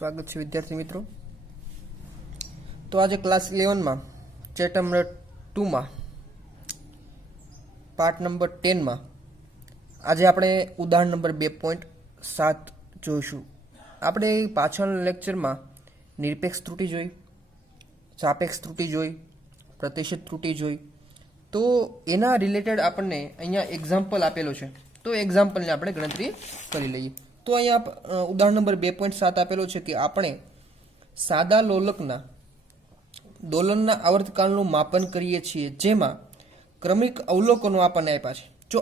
स्वागत है विद्यार्थी मित्रों। तो आज क्लास 11 में चैप्टर नंबर 2 में पार्ट नंबर 10 में आज આપણે ઉદાહરણ નંબર 2.7 જોઈશું। આપણે પાછળના લેક્ચરમાં નિરપેક્ષ ત્રુટિ જોઈ, સાપેક્ષ ત્રુટિ જોઈ, પ્રતિશત ત્રુટિ જોઈ। તો એના રિલેટેડ આપણને અહીંયા એક્ઝામ્પલ આપેલો છે, તો એક્ઝામ્પલને આપણે ગણતરી કરી લઈએ। તો અહીંયા ઉદાહરણ નંબર 2.7 આપેલો છે કે આપણે સાદા લોલકના દોલનના આવર્તકાળનું માપન કરીએ છીએ, જેમાં ક્રમિક અવલોકનો આપણને આપ્યા છે। જો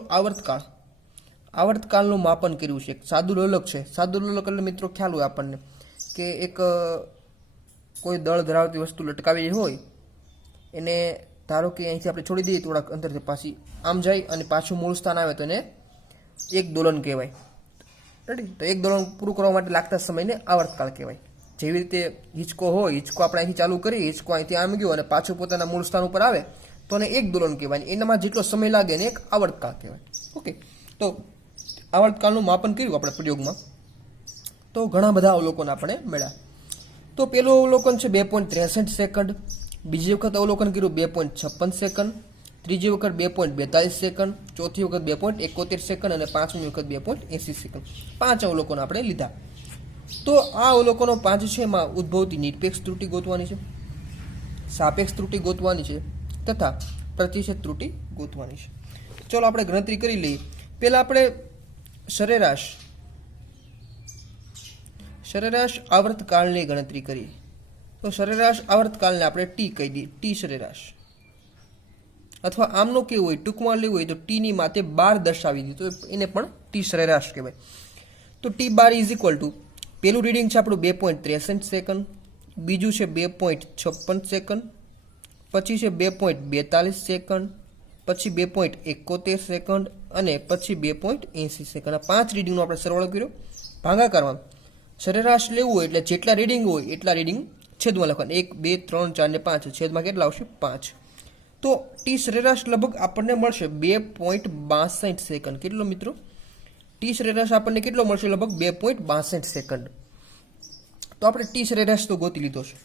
આવર્તકાળનું માપન કર્યું છે, સાદું લોલક છે। સાદું લોલક એટલે મિત્રો ખ્યાલ હોય આપણને કે એક કોઈ દળ ધરાવતી વસ્તુ લટકાવી હોય, એને ધારો કે અહીંથી આપણે છોડી દઈએ થોડાક અંતરથી, પાછી આમ જાય અને પાછું મૂળ સ્થાન આવે તો એને એક દોલન કહેવાય। રેડી? તો એક દોલન પૂરું કરવા માટે લાગતા સમયને આવર્તકાળ કહેવાય। જેવી રીતે હિંચકો હોય, હિંચકો આપણે અહીંથી ચાલુ કરીએ, હિંચકો અહીંથી આમ ગયો અને પાછું પોતાના મૂળ સ્થાન ઉપર આવે તો એને એક દોલન કહેવાય। એનામાં જેટલો સમય લાગે એને એક આવર્તકાળ કહેવાય। ઓકે, તો આવર્તકાળનું માપન કર્યું આપણે પ્રયોગમાં, તો ઘણા બધા અવલોકન આપણે મળ્યા। તો પેલું અવલોકન છે 2.63 સેકન્ડ, બીજી વખત અવલોકન કર્યું 2.56 સેકન્ડ, ત્રીજી વખત 2.42 સેકન્ડ, ચોથી વખત 2.71 સેકન્ડ અને પાંચમી વખત 2.80 સેકન્ડ। 5 અવલોકન આપણે લીધા। તો આ અવલોકનો 5 છે, એમાં ઉદ્ભવતી નિરપેક્ષ ત્રુટિ ગોતવાની છે, સાપેક્ષ ત્રુટિ ગોતવાની છે તથા પ્રતિશત ત્રુટિ ગોતવાની છે। ચલો આપણે ગણતરી કરી લઈએ। પહેલા આપણે સરેરાશ આવર્તકાળની ગણતરી કરીએ। તો સરેરાશ આવર્તકાળને આપણે ટી કહી દઈએ, ટી સરેરાશ, અથવા આમનું કેવું હોય, ટૂંકમાં લેવું હોય તો ટીની માથે 12 દર્શાવી દીધું, તો એને પણ ટી સરેરાશ કહેવાય। તો T bar is equal two, પેલું રીડિંગ છે આપણું 2.63 સેકન્ડ, બીજું છે 2.56 સેકન્ડ, પછી છે 2.42 સેકન્ડ, પછી 2.71 સેકન્ડ અને પછી 2.80 સેકન્ડ। આ 5 રીડિંગનો આપણે સરવાળો કર્યો, ભાગાકારમાં સરેરાશ લેવું હોય એટલે જેટલા રીડિંગ હોય એટલા રીડિંગ છેદમાં લખવાના, 1 2 3 4 ને 5, છેદમાં કેટલા આવશે 5। તો ટી સરેરાશ લગભગ આપણને મળશે 2.62 સેકન્ડ। કેટલો મિત્રો? ટી સરેરાશ આપણને કેટલો મળશે? લગભગ 2.62 સેકન્ડ। તો આપણે ટી સરેરાશ તો ગોતી લીધો છે।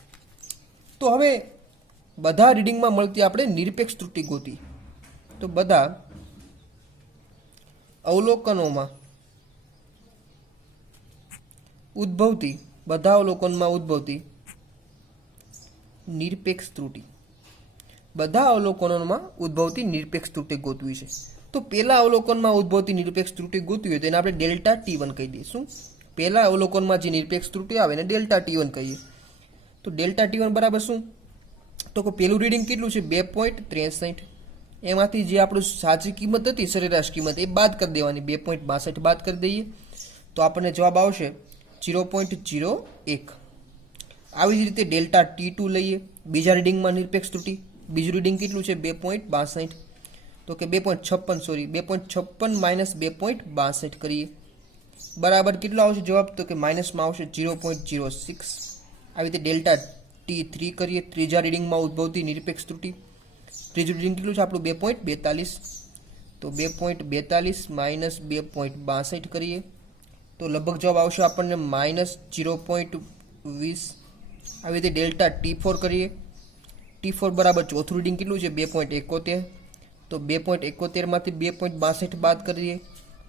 તો હવે બધા રીડિંગમાં મળતી આપણે નિરપેક્ષ ત્રુટિ ગોતી। તો બધા અવલોકનોમાં ઉદ્ભવતી નિરપેક્ષ ત્રુટિ, બધા અવલોકનોમાં ઉદ્ભવતી નિરપેક્ષ ત્રુટિ ગોતવી છે। તો પહેલા અવલોકનમાં ઉદ્ભવતી નિરપેક્ષ ત્રુટિ ગોતવી હોય તો એને આપણે ડેલ્ટા T1 કહી દઈશું। પહેલા અવલોકનમાં જે નિરપેક્ષ ત્રુટિ આવે એને ડેલ્ટા T1 કહીએ। તો ડેલ્ટા T1 બરાબર શું? તો પેલું રીડિંગ કેટલું છે? 2.63, એમાંથી જે આપણું સાચી કિંમત હતી, સરેરાશ કિંમત, એ બાદ કરી દેવાની, 2.62 બાદ કરી દઈએ તો આપણને જવાબ આવશે 0.01। આવી જ રીતે ડેલ્ટા T2 લઈએ, બીજા રીડિંગમાં નિરપેક્ષ ત્રુટિ, બીજું રીડિંગ કેટલું છે? 2.62, તો કે 2.56 માઇનસ 2.62 કરીએ, બરાબર કેટલો આવશે જવાબ? તો કે માઇનસમાં આવશે 0.06। આવી રીતે ડેલ્ટા T3 કરીએ, ત્રીજા રીડિંગમાં ઉદ્ભવતી નિરપેક્ષ ત્રુટિ, ત્રીજું રીડિંગ કેટલું છે આપણું? 2.42, તો 2.42 માઇનસ 2.62 કરીએ તો લગભગ જવાબ આવશે આપણને માઇનસ 0.20। આવી રીતે ડેલ્ટા T4 કરીએ, T4 બરાબર ચોથું રીડિંગ કેટલું છે? 2.71, તો 2.71 માંથી 2.62 બાદ કરીએ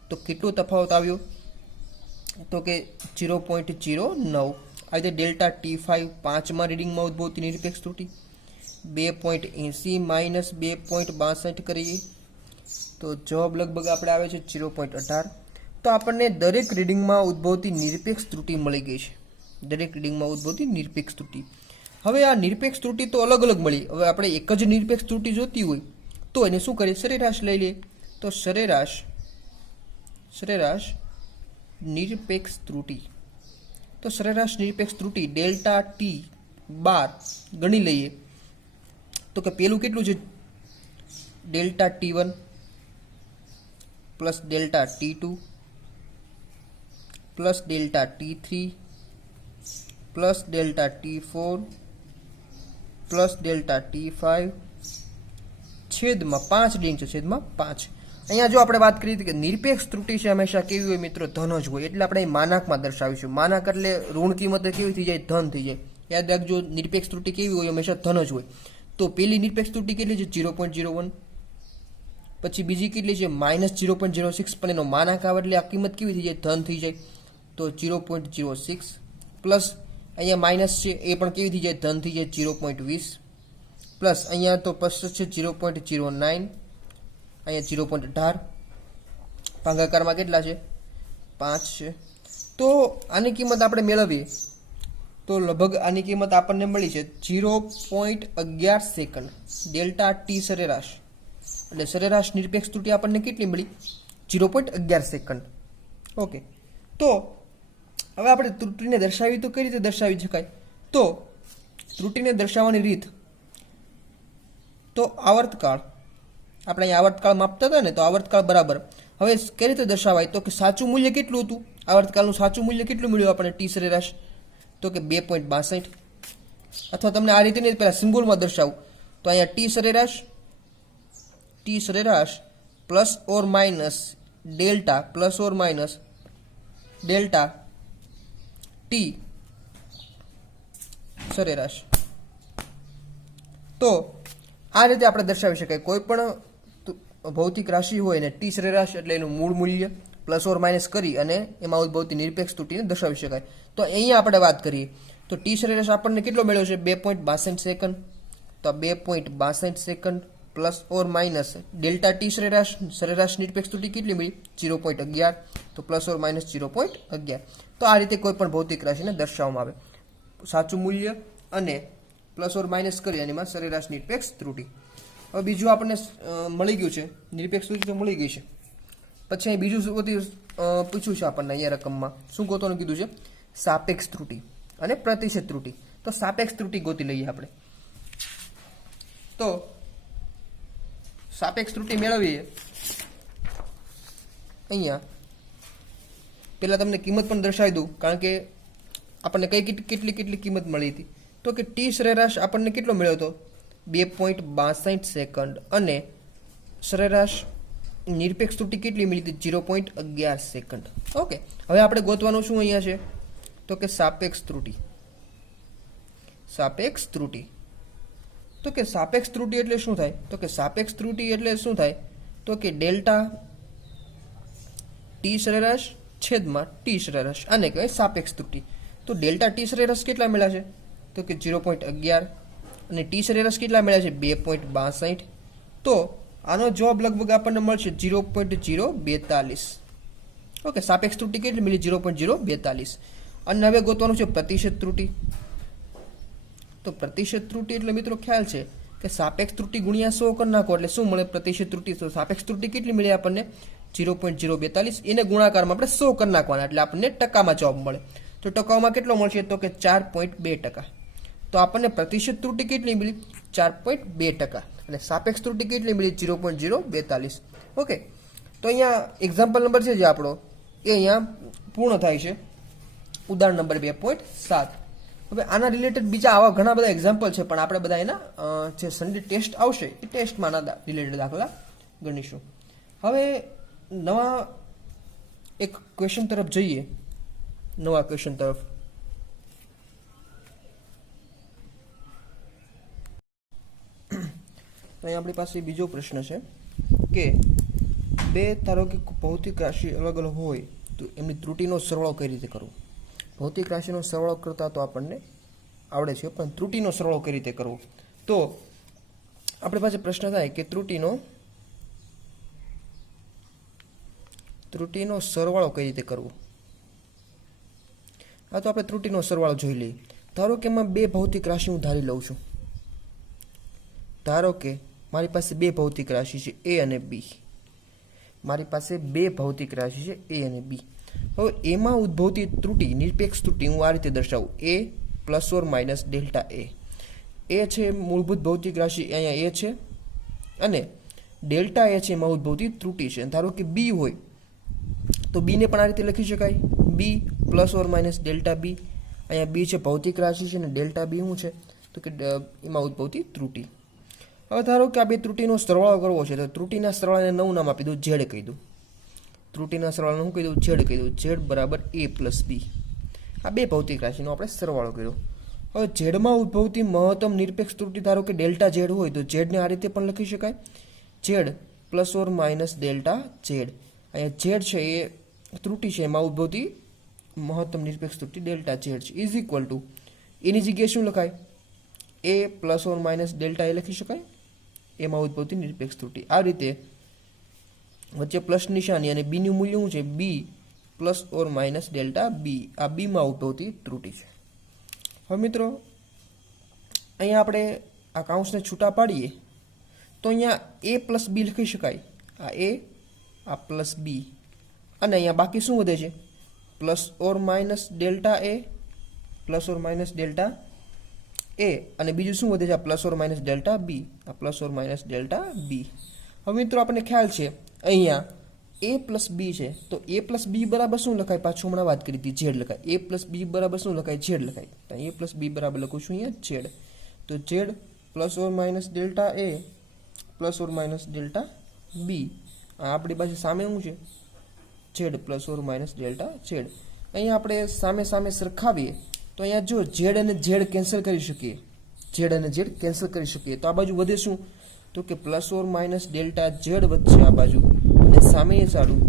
તો કેટલો તફાવત આવ્યો? તો કે 0.09। આવી રીતે ડેલ્ટા T5 પાંચમા રીડિંગમાં ઉદ્ભવતી નિરપેક્ષ ત્રુટિ, 2.80 માઇનસ 2.62 કરીએ તો જવાબ લગભગ આપણે આવે છે 0.18। તો આપણને દરેક રીડિંગમાં ઉદ્ભવતી નિરપેક્ષ ત્રુટિ મળી ગઈ છે, દરેક રીડિંગમાં ઉદ્ભવતી નિરપેક્ષ ત્રુટિ। હવે આ નિરપેક્ષ ત્રુટિ તો અલગ અલગ મળી, હવે આપણે એક જ નિરપેક્ષ ત્રુટિ જોતી હોય તો એને શું કરીએ? સરેરાશ લઈ લઈએ। તો સરેરાશ નિરપેક્ષ ત્રુટિ, તો સરેરાશ નિરપેક્ષ ત્રુટિ ડેલ્ટા T બાર ગણી લઈએ તો કે પેલું કેટલું છે? Delta T1 plus delta T2 plus delta T3 plus delta T4 plus delta T5 છેદમાં 5 રીડિંગ છે, છેદમાં 5। અહીંયા જો આપણે વાત કરી હતી કે નિરપેક્ષ ત્રુટિ છે હંમેશા કેવી હોય મિત્રો, ધન જ હોય, એટલે આપણે અહીં માનાકમાં દર્શાવીશું. માનાક એટલે ઋણ કિંમત કેવી થઈ જાય, ધન થઈ જાય. યાદ રાખજો, નિરપેક્ષ ત્રુટિ કેવી હોય, હંમેશા ધન જ હોય. તો પેલી નિરપેક્ષ ત્રુટિ કેટલી છે, 0.01. પછી બીજી કેટલી છે, -0.06, પણ એનો માનાક આવે એટલે આ કિંમત કેવી થઈ જાય, ધન થઈ જાય. તો 0.06 પ્લસ અહીંયા માઇનસ છે એ પણ કેવી થઈ જાય, ધન થઈ જાય, 0.20 પ્લસ અહીંયા તો પ્લસ છે 0.09, અહીંયા 0.18, ભાગાકારમાં કેટલા છે, 5 છે. તો આની કિંમત આપણે મેળવીએ તો લગભગ આની કિંમત આપણને મળી છે 0.11 સેકન્ડ ડેલ્ટા ટી સરેરાશ. એટલે સરેરાશ નિરપેક્ષ ત્રુટિ આપણને કેટલી મળી, 0.11 સેકન્ડ. ઓકે, તો હવે આપણે ત્રુટિને દર્શાવી તો કઈ રીતે દર્શાવી શકાય, તો ત્રુટિને દર્શાવવાની રીત, તો આવર્તકાળ, આપણે અહીં આવર્તકાળ માપતા હતા ને, તો આવર્તકાળ બરાબર હવે કઈ રીતે દર્શાવાય, તો કે સાચું મૂલ્ય કેટલું હતું, આવર્તકાળનું સાચું મૂલ્ય કેટલું મળ્યું આપણને ટી સરેરાશ, તો કે 2.62. અથવા તમને આ રીતે નહીં, પહેલાં સિમ્બોલમાં દર્શાવું તો અહીંયા ટી સરેરાશ plus or minus delta plus or minus delta T સરેરાશ. તો આ રીતે આપણે દર્શાવી શકાય. કોઈ પણ ભૌતિક રાશિ હોય ને ટી સરેરાશ એટલે એનું મૂળ મૂલ્ય પ્લસ ઓર માઇનસ કરી અને એમાં ઉદ્ભવતી નિરપેક્ષ ત્રુટિને દર્શાવી શકાય. તો અહીંયા આપણે વાત કરીએ તો ટી સરેરાશ આપણને કેટલો મળ્યો છે, 2.62 સેકન્ડ. તો 2.62 second plus or minus delta T સરેરાશ નિરપેક્ષ ત્રુટિ કેટલી મળી, 0.11. તો પ્લસ ઓર માઇનસ 0.11. તો આ રીતે કોઈ પણ ભૌતિક રાશિને દર્શાવવામાં આવે, સાચું મૂલ્ય અને પ્લસ ઓર માઇનસ કરી અને એમાં સરેરાશ નિરપેક્ષ ત્રુટિ. હવે બીજું આપણને મળી ગયું છે, નિરપેક્ષ ત્રુટિ તો મળી ગઈ છે. પછી અહીં બીજું પૂછ્યું છે આપણને, અહીંયા રકમમાં શું ગોતવાનું કીધું છે, સાપેક્ષ ત્રુટિ અને પ્રતિશત ત્રુટિ. તો સાપેક્ષ ત્રુટિ ગોતી લઈએ આપણે. તો સાપેક્ષ ત્રુટિ મેળવીએ, અહીંયા પહેલાં તમને કિંમત પણ દર્શાવી દઉં, કારણ કે આપણને કેટલી કિંમત મળી હતી. તો કે ટી સરેરાશ આપણને કેટલો મળ્યો હતો, 2.62 સેકન્ડ અને સરેરાશ નિરપેક્ષ ત્રુટિ કેટલી મળી હતી, 0.11 સેકન્ડ. ઓકે, હવે આપણે ગોતવાનું શું અહીંયા છે, તો કે સાપેક્ષ ત્રુટિ. સાપેક્ષ ત્રુટિ, તો કે સાપેક્ષ ત્રુટિ એટલે શું થાય, તો કે સાપેક્ષ ત્રુટિ એટલે શું થાય, તો કે ડેલ્ટા ટી સરેરાશ છેદમાં ટી સરેરાશ, આને કહેવાય સાપેક્ષ ત્રુટિ. તો ડેલ્ટા ટી સરેરાશ કેટલા મળ્યા છે, તો કે 0.11 અને ટી સરેરાશ કેટલા મળ્યા છે, 2.62. તો આનો જવાબ લગભગ આપણને મળશે 0.042. ઓકે, સાપેક્ષ ત્રુટિ કેટલી મળી, 0.042. અને હવે ગોતવાનું છે પ્રતિશત ત્રુટિ. તો પ્રતિશત ત્રુટિ એટલે મિત્રો ખ્યાલ છે કે સાપેક્ષ ત્રુટિ ગુણ્યા 100 કરી નાખો એટલે શું મળે, પ્રતિશત ત્રુટિ. તો સાપેક્ષ ત્રુટિ કેટલી મળી આપણને, 0.042. એને ગુણાકારમાં આપણે 100 કરી નાખવાના એટલે આપણને ટકામાં જવાબ મળે. તો ટકામાં કેટલો મળશે, તો કે 4.2%. તો આપણને પ્રતિશત ત્રુટિ કેટલી મળી, 4.2%. અને સાપેક્ષ ત્રુટિ કેટલી મળી, 0.042. ઓકે, તો અહીંયા એક્ઝામ્પલ નંબર છે જે આપણો એ અહીંયા પૂર્ણ થાય છે, ઉદાહરણ નંબર 2.7. હવે આના રિલેટેડ બીજા આવા ઘણા બધા એક્ઝામ્પલ છે, પણ આપણે બધા એના જે સન્ડે ટેસ્ટ આવશે એ ટેસ્ટમાં આના રિલેટેડ દાખલા ગણીશું. હવે નવા એક ક્વેશ્ચન તરફ જઈએ, નવા ક્વેશ્ચન તરફ. તો અહીં આપણી પાસે બીજો પ્રશ્ન છે કે બે ધારો કે ભૌતિક રાશિ અલગ અલગ હોય તો એમની ત્રુટિનો સરવાળો કઈ રીતે કરવો. ભૌતિક રાશિનો સરવાળો કરતા તો આપણને આવડે છે, પણ ત્રુટિનો સરવાળો કઈ રીતે કરવો. તો આપણી પાસે પ્રશ્ન થાય કે ત્રુટિનો સરવાળો કઈ રીતે કરવો. હા, તો આપણે ત્રુટિનો સરવાળો જોઈ લઈએ. ધારો કે એમાં બે ભૌતિક રાશિ હું ધારી લઉં છું. ધારો કે મારી પાસે બે ભૌતિક રાશિ છે એ અને બી. મારી પાસે બે ભૌતિક રાશિ છે એ અને બી. હવે એમાં ઉદ્ભવતી ત્રુટિ, નિરપેક્ષ ત્રુટિ હું આ રીતે દર્શાવું, એ પ્લસ ઓર માઇનસ ડેલ્ટા એ. એ છે મૂળભૂત ભૌતિક રાશિ, અહીંયા એ છે, અને ડેલ્ટા એ છે એમાં ઉદ્ભવતી ત્રુટિ છે. ધારો કે બી હોય તો બીને પણ આ રીતે લખી શકાય, B plus or minus delta B. અહીંયા બી છે ભૌતિક રાશિ છે, અને ડેલ્ટા બી શું છે, તો કે એમાં ઉદ્ભવતી ત્રુટિ. હવે ધારો કે આ બે ત્રુટીનો સરવાળો કરવો છે તો ત્રુટીના સરવાળાને નવું નામ આપી દઉં, ઝેડ કહી દઉં. ત્રુટીના સરવાળાને હું કહી દઉં, ઝેડ કહી દઉં. ઝેડ બરાબર a પ્લસ બી. આ બે ભૌતિક રાશિનો આપણે સરવાળો કર્યો. હવે ઝેડમાં ઉદ્ભવતી મહત્તમ નિરપેક્ષ ત્રુટી ધારો કે ડેલ્ટા ઝેડ હોય તો ઝેડને આ રીતે પણ લખી શકાય, Z plus or minus delta Z. અહીંયા ઝેડ છે એ ત્રુટી છે, એમાં ઉદ્ભવતી મહત્તમ નિરપેક્ષ ત્રુટી ડેલ્ટા ઝેડ છે, ઇઝ ઇક્વલ ટુ એની જગ્યાએ શું લખાય, એ પ્લસ ઓર માઇનસ ડેલ્ટા એ લખી શકાય, એમાં ઉદ્ભવતી નિરપેક્ષ ત્રુટી. આ રીતે વચ્ચે પ્લસ નિશાની અને બીનું મૂલ્ય શું છે, B plus or minus delta B. આ બીમાં ઉદ્ભવતી ત્રુટી છે. હવે મિત્રો અહીંયા આપણે આ કાઉન્સને છૂટા પાડીએ તો અહીંયા એ પ્લસ બી લખી શકાય, આ એ આ પ્લસ બી, અને અહીંયા બાકી શું વધે છે, plus or minus delta A, plus or minus delta A, અને બીજું શું વધે છે, આ plus or minus delta B, આ plus or minus delta B. હવે મિત્રો આપણને ખ્યાલ છે અહીંયા એ પ્લસ બી છે તો એ પ્લસ બી બરાબર શું લખાય, પાછું હમણાં વાત કરી હતી, ઝેડ લખાય. એ પ્લસ બી બરાબર શું લખાય, ઝેડ લખાય. એ પ્લસ બી બરાબર લખું છું અહીંયા ઝેડ. તો Z plus or minus delta A plus or minus delta B. આ આપણી પાસે સામે શું છે, Z plus or minus delta Z. અહીંયા આપણે સામે સામે સરખાવીએ તો અહીંયા જો ઝેડ અને ઝેડ કેન્સલ કરી શકીએ, ઝેડ અને ઝેડ કેન્સલ કરી શકીએ તો આ બાજુ વધે શું, તો કે plus or minus delta Z વધશે આ બાજુ, અને સામે એ સારું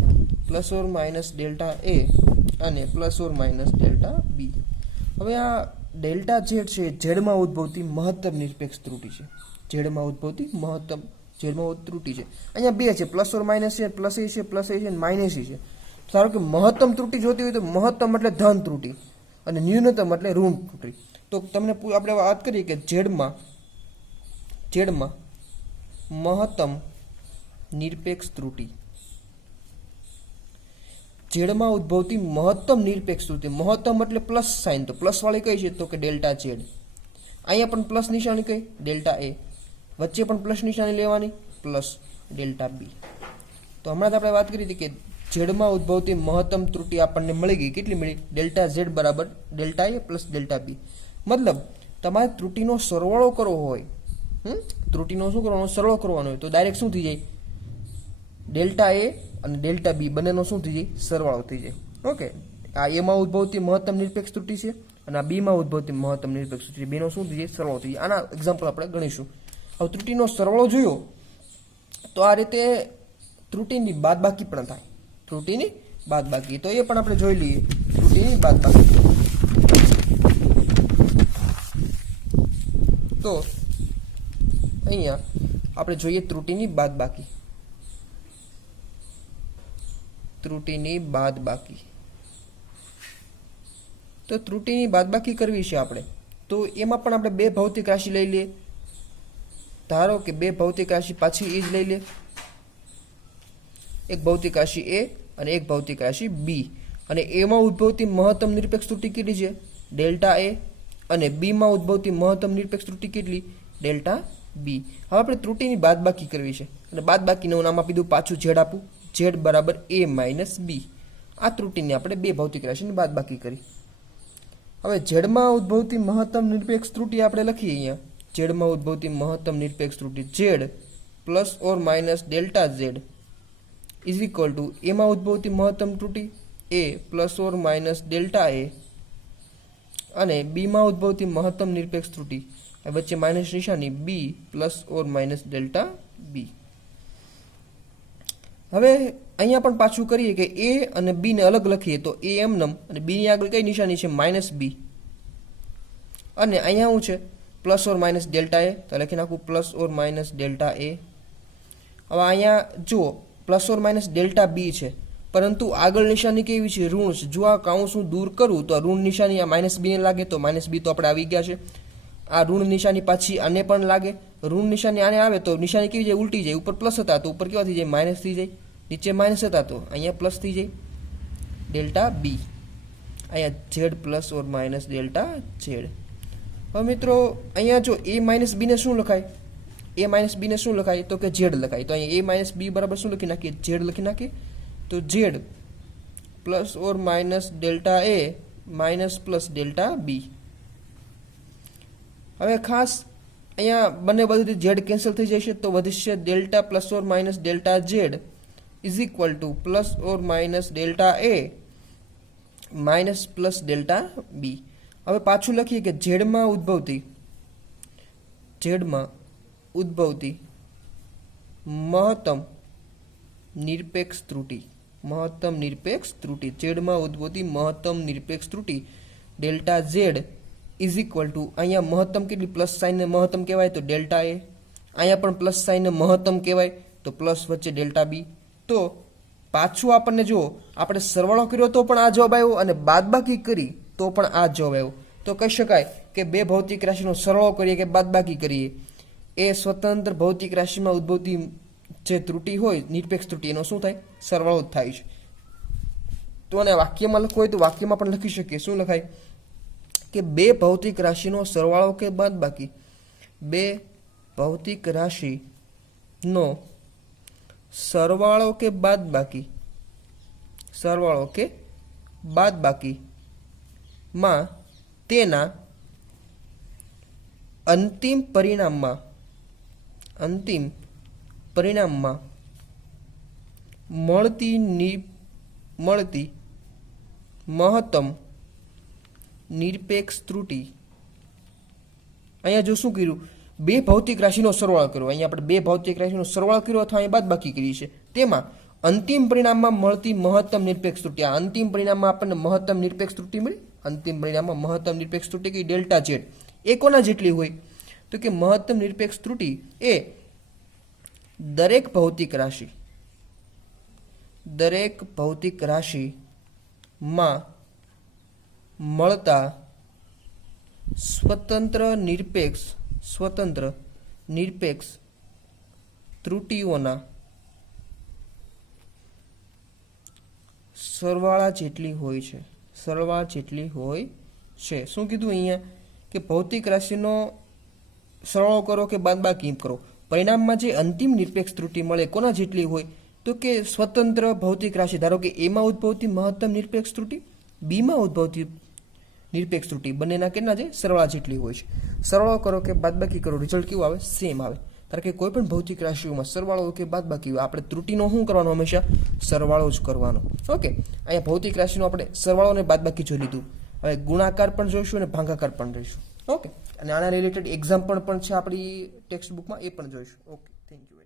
plus or minus delta A અને plus or minus delta B. હવે આ ડેલ્ટા ઝેડ છે ઝેડમાં ઉદ્ભવતી મહત્તમ નિરપેક્ષ ત્રુટી છે, ઝેડમાં ઉદ્ભવતી મહત્તમ ઝેડમાં ત્રુટી છે. અહીંયા બે છે, પ્લસ ઓર માઇનસ છે, પ્લસ એ છે, પ્લસ એ છે, માઇનસ એ છે. ધારો કે મહત્તમ ત્રુટી જોતી હોય તો મહત્તમ એટલે ધન ત્રુટી અને ન્યૂનતમ એટલે ઋણ ત્રુટી. તો તમને આપણે વાત કરીએ કે ઝેડમાં મહત્તમ નિરપેક્ષ ત્રુટી, ઝેડમાં ઉદ્ભવતી મહત્તમ નિરપેક્ષ ત્રુટી, મહત્તમ એટલે પ્લસ સાઇન, તો પ્લસ વાળી કઈ છે, તો કે ડેલ્ટા ઝેડ. અહીંયા પણ પ્લસ નિશાની કઈ, ડેલ્ટા એ, વચ્ચે પણ પ્લસ નિશાની લેવાની, પ્લસ ડેલ્ટા બી. તો હમણાં જ આપણે વાત કરી હતી કે ઝેડમાં ઉદ્ભવતી મહત્તમ ત્રુટી આપણને મળી ગઈ, કેટલી મળી, ડેલ્ટા ઝેડ બરાબર ડેલ્ટા એ પ્લસ ડેલ્ટા બી. મતલબ તમારે ત્રુટીનો સરવાળો કરવો હોય, ત્રુટીનો શું કરવાનો, સરવાળો કરવાનો હોય તો ડાયરેક્ટ શું થઈ જાય, ડેલ્ટા એ અને ડેલ્ટા બી બંનેનો શું થઈ જાય, સરવાળો થઈ જાય. ઓકે, આ એમાં ઉદ્ભવતી મહત્તમ નિરપેક્ષ ત્રુટી છે અને આ બીમાં ઉદ્ભવતી મહત્તમ નિરપેક્ષ ત્રુટી, બેનો શું થઈ જાય, સરવાળો થઈ જાય. આના એક્ઝામ્પલ આપણે ગણીશું. હવે ત્રુટીનો સરવાળો જોયો તો આ રીતે ત્રુટીની બાદબાકી પણ થાય, ત્રુટીની બાદબાકી, તો એ પણ આપણે જોઈ લઈએ. ત્રુટીની બાદબાકી તો અહીંયા આપણે જોઈએ ત્રુટીની બાદબાકી, ત્રુટીની બાદબાકી. તો ત્રુટીની બાદબાકી કરવી છે આપણે, તો એમાં પણ આપણે બે ભૌતિક રાશિ લઈ લઈએ. ધારો કે બે ભૌતિક રાશિ પાછી એ જ લઈ લે, એક ભૌતિક રાશિ એ અને એક ભૌતિક રાશિ બી, અને એમાં ઉદ્ભવતી મહત્તમ નિરપેક્ષ ત્રુટી કેટલી છે, ડેલ્ટા એ, અને બીમાં ઉદ્ભવતી મહત્તમ નિરપેક્ષ ત્રુટી કેટલી, ડેલ્ટા બી. હવે આપણે ત્રુટીની બાદબાકી કરવી છે અને બાદબાકીનું નામ આપી દઉં, પાછું ઝેડ આપું, ઝેડ બરાબર એ માઇનસ બી. આ ત્રુટીને આપણે બે ભૌતિક રાશિની બાદબાકી કરી. હવે ઝેડમાં ઉદ્ભવતી મહત્તમ નિરપેક્ષ ત્રુટી આપણે લખીએ અહીંયા, ઝેડમાં ઉદ્ભવતી મહત્તમ નિરપેક્ષ ત્રુટી Z plus or minus delta Z is equal to એમાં ઉદ્ભવતી મહત્તમ ત્રુટી A plus or minus delta A, અને બીમાં ઉદ્ભવતી મહત્તમ નિરપેક્ષ ત્રુટી વચ્ચે માઇનસ નિશાની B plus or minus delta B. હવે અહીંયા પણ પાછું કરીએ કે એ અને બી ને અલગ લખીએ તો એ એમ નમ, અને બી ની આગળ કઈ નિશાની છે, માઇનસ બી, અને અહીંયા શું છે, plus or minus delta A, તો લખી નાખું plus or minus delta A. હવે અહીંયા જુઓ plus or minus delta B છે, પરંતુ આગળ નિશાની કેવી છે, ઋણ છે. જો આ કાઉન્સ હું દૂર કરું તો આ ઋણ નિશાની આ માઇનસ બી ને લાગે, તો માઇનસ બી તો આપણે આવી ગયા છે. આ ઋણ નિશાની પાછી આને પણ લાગે, ઋણ નિશાની આને આવે તો નિશાની કેવી જાય, ઉલટી જાય. ઉપર પ્લસ હતા તો ઉપર કેવા થઈ જાય, માઇનસ થઈ જાય. નીચે માઇનસ હતા તો અહીંયા પ્લસ થઈ જાય, ડેલ્ટા બી. અહીંયા Z plus or minus delta Z. હવે મિત્રો અહીંયા જો એ માઇનસ બી ને શું લખાય, એ માઇનસ બી ને શું લખાય, તો કે ઝેડ લખાય. તો અહીંયા એ માઇનસ બી બરાબર શું લખી નાખીએ, ઝેડ લખી નાખીએ. તો Z plus or minus delta A minus plus delta B. હવે ખાસ અહીંયા બંને બાજુથી ઝેડ કેન્સલ થઈ જશે તો વધશે delta plus or minus delta Z is equal to plus or minus delta A minus plus delta B. હવે પાછું લખીએ કે ઝેડમાં ઉદ્ભવતી મહત્તમ નિરપેક્ષ ત્રુટિ ઝેડમાં ઉદ્ભવતી મહત્તમ નિરપેક્ષ ત્રુટિ delta Z is equal to અહીંયા મહત્તમ કેટલી પ્લસ સાઇનને મહત્તમ કહેવાય તો ડેલ્ટા એ, અહીંયા પણ પ્લસ સાઇનને મહત્તમ કહેવાય તો પ્લસ વચ્ચે ડેલ્ટા બી. તો પાછું આપણને જુઓ આપણે સરવાળો કર્યો તો પણ આ જવાબ આવ્યો અને બાદબાકી કરી તો પણ આ જવાબ આવ્યો. તો કહી શકાય કે બે ભૌતિક રાશિનો સરવાળો કરીએ કે બાદબાકી કરીએ એ સ્વતંત્ર ભૌતિક રાશિમાં ઉદ્ભવતી જે ત્રુટિ હોય નિરપેક્ષ ત્રુટિ એનો શું થાય સરવાળો જ થાય છે. તો આને વાક્યમાં લખવું હોય તો વાક્યમાં પણ લખી શકીએ. શું લખાય કે બે ભૌતિક રાશિનો સરવાળો કે બાદબાકી, બે ભૌતિક રાશિનો સરવાળો કે બાદબાકી માં તેના અંતિમ પરિણામમાં મળતી મહત્તમ નિરપેક્ષ ત્રુટિ. અહીંયા જો શું કર્યું બે ભૌતિક રાશિનો સરવાળો કર્યો, અહીંયા આપણે બે ભૌતિક રાશિનો સરવાળો કર્યો અથવા અહીંયા બાદબાકી કરી છે, તેમાં અંતિમ પરિણામમાં મળતી મહત્તમ નિરપેક્ષ ત્રુટિ. આ અંતિમ પરિણામમાં આપણને મહત્તમ નિરપેક્ષ ત્રુટિ મળી. અંતિમ પરિણામમાં મહત્તમ નિરપેક્ષ ત્રુટિ કે ડેલ્ટા ઝેડ એ કોના જેટલી હોય તો કે મહત્તમ નિરપેક્ષ ત્રુટિ એ દરેક ભૌતિક રાશિમાં મળતા સ્વતંત્ર નિરપેક્ષ ત્રુટિઓના સરવાળા જેટલી હોય છે. શું કીધું અહીંયા કે ભૌતિક રાશિનો સરવાળો કરો કે બાદબાકી કરો, પરિણામમાં જે અંતિમ નિરપેક્ષ ત્રુટિ મળે કોના જેટલી હોય તો કે સ્વતંત્ર ભૌતિક રાશિ, ધારો કે એમાં ઉદ્ભવતી મહત્તમ નિરપેક્ષ ત્રુટિ, બીમાં ઉદ્ભવતી નિરપેક્ષ ત્રુટિ, બંનેના કેટલા છે સરવાળા જેટલી હોય છે. સરવાળો કરો કે બાદબાકી કરો રિઝલ્ટ કેવું આવે સેમ આવે. ધારો કે કોઈ પણ ભૌતિક રાશિઓમાં સરવાળો કે બાદબાકી હોય આપણે ત્રુટિનો શું કરવાનો હંમેશા સરવાળો જ કરવાનો. ઓકે, અહીંયા ભૌતિક રાશિનો આપણે સરવાળો અને બાદબાકી જોઈ લીધું. હવે ગુણાકાર પણ જોઈશું અને ભાગાકાર પણ જોઈશું. ઓકે, અને આના રિલેટેડ એક્ઝામ્પલ પણ છે આપણી ટેક્સ્ટ બુકમાં, એ પણ જોઈશું. Okay, thank you.